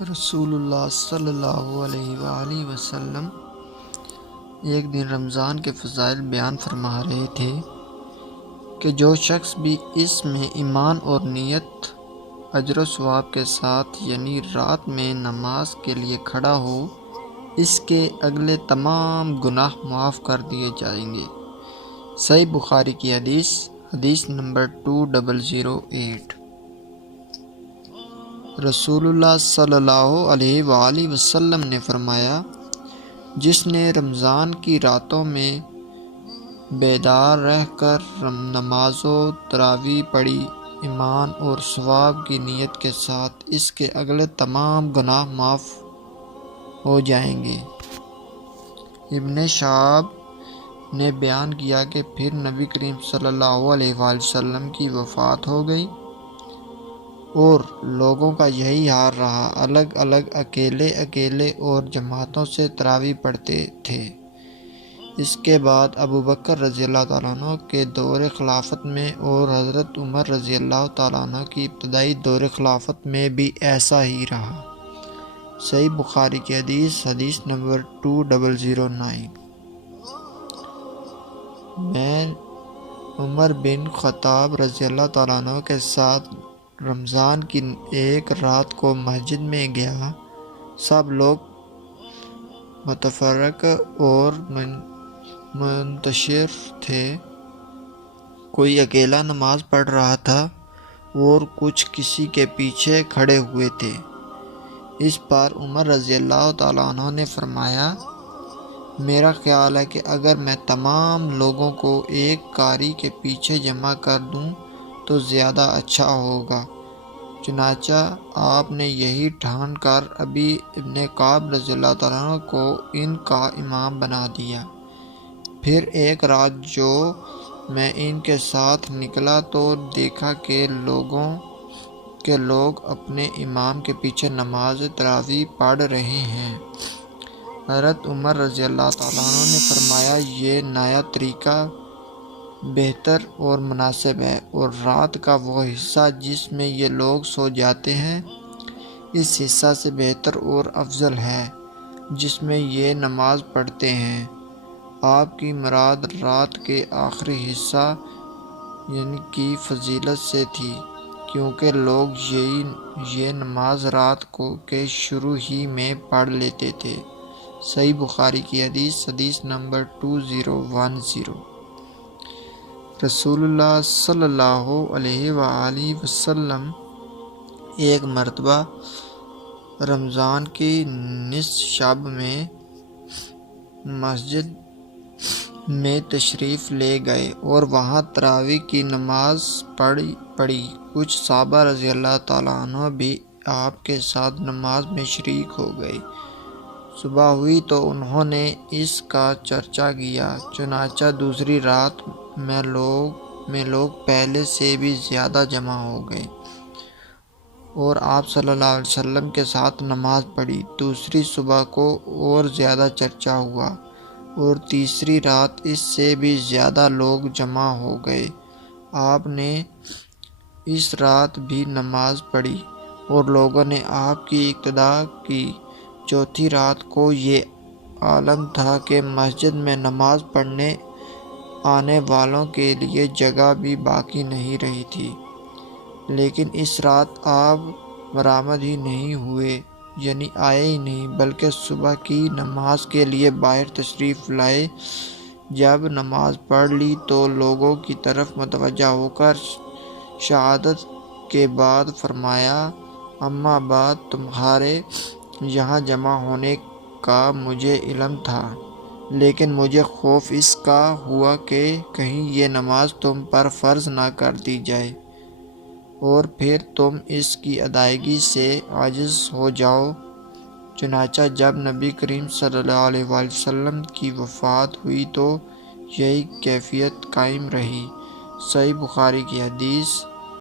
رسول اللہ صلی اللہ علیہ وآلہ وسلم ایک دن رمضان کے فضائل بیان فرما رہے تھے کہ جو شخص بھی اس میں ایمان اور نیت اجر و ثواب کے ساتھ یعنی رات میں نماز کے لیے کھڑا ہو، اس کے اگلے تمام گناہ معاف کر دیے جائیں گے۔ صحیح بخاری کی حدیث نمبر 2008۔ رسول اللہ صلی اللہ علیہ وآلہ وسلم نے فرمایا، جس نے رمضان کی راتوں میں بیدار رہ کر نماز و تراویح پڑھی، ایمان اور ثواب کی نیت کے ساتھ، اس کے اگلے تمام گناہ معاف ہو جائیں گے۔ ابن شہاب نے بیان کیا کہ پھر نبی کریم صلی اللہ علیہ وآلہ وسلم کی وفات ہو گئی اور لوگوں کا یہی حال رہا، الگ الگ اکیلے اور جماعتوں سے تراویح پڑھتے تھے۔ اس کے بعد ابو بکر رضی اللہ تعالیٰ عنہ کے دور خلافت میں اور حضرت عمر رضی اللہ تعالیٰ عنہ کی ابتدائی دور خلافت میں بھی ایسا ہی رہا۔ صحیح بخاری کی حدیث نمبر 2009۔ میں عمر بن خطاب رضی اللہ تعالیٰ عنہ کے ساتھ رمضان کی ایک رات کو مسجد میں گیا۔ سب لوگ متفرق اور منتشر تھے، کوئی اکیلا نماز پڑھ رہا تھا اور کچھ کسی کے پیچھے کھڑے ہوئے تھے۔ اس پر عمر رضی اللہ تعالیٰ عنہ نے فرمایا، میرا خیال ہے کہ اگر میں تمام لوگوں کو ایک قاری کے پیچھے جمع کر دوں تو زیادہ اچھا ہوگا۔ چنانچہ آپ نے یہی ٹھان کر ابی ابن کعب رضی اللہ تعالیٰ عنہ کو ان کا امام بنا دیا۔ پھر ایک رات جو میں ان کے ساتھ نکلا تو دیکھا کہ لوگ اپنے امام کے پیچھے نماز تراویح پڑھ رہے ہیں۔ حضرت عمر رضی اللہ تعالیٰ عنہ نے فرمایا، یہ نیا طریقہ بہتر اور مناسب ہے، اور رات کا وہ حصہ جس میں یہ لوگ سو جاتے ہیں، اس حصہ سے بہتر اور افضل ہے جس میں یہ نماز پڑھتے ہیں۔ آپ کی مراد رات کے آخری حصہ یعنی کی فضیلت سے تھی، کیونکہ لوگ یہ نماز رات کے شروع ہی میں پڑھ لیتے تھے۔ صحیح بخاری کی حدیث نمبر 2010۔ رسول اللہ صلی اللہ علیہ وآلہ وسلم ایک مرتبہ رمضان کی نصف شب میں مسجد میں تشریف لے گئے اور وہاں تراویح کی نماز پڑھی۔ کچھ صحابہ رضی اللہ تعالیٰ عنہ بھی آپ کے ساتھ نماز میں شریک ہو گئے۔ صبح ہوئی تو انہوں نے اس کا چرچا کیا، چنانچہ دوسری رات میں لوگ پہلے سے بھی زیادہ جمع ہو گئے اور آپ صلی اللہ علیہ وسلم کے ساتھ نماز پڑھی۔ دوسری صبح کو اور زیادہ چرچا ہوا اور تیسری رات اس سے بھی زیادہ لوگ جمع ہو گئے۔ آپ نے اس رات بھی نماز پڑھی اور لوگوں نے آپ کی اقتدا کی۔ چوتھی رات کو یہ عالم تھا کہ مسجد میں نماز پڑھنے آنے والوں کے لیے جگہ بھی باقی نہیں رہی تھی، لیکن اس رات آپ برآمد ہی نہیں ہوئے، یعنی آئے ہی نہیں، بلکہ صبح کی نماز کے لیے باہر تشریف لائے۔ جب نماز پڑھ لی تو لوگوں کی طرف متوجہ ہو کر شہادت کے بعد فرمایا، اما بعد، تمہارے یہاں جمع ہونے کا مجھے علم تھا، لیکن مجھے خوف اس کا ہوا کہ کہیں یہ نماز تم پر فرض نہ کر دی جائے اور پھر تم اس کی ادائیگی سے عاجز ہو جاؤ۔ چنانچہ جب نبی کریم صلی اللہ علیہ وآلہ وسلم کی وفات ہوئی تو یہی کیفیت قائم رہی۔ صحیح بخاری کی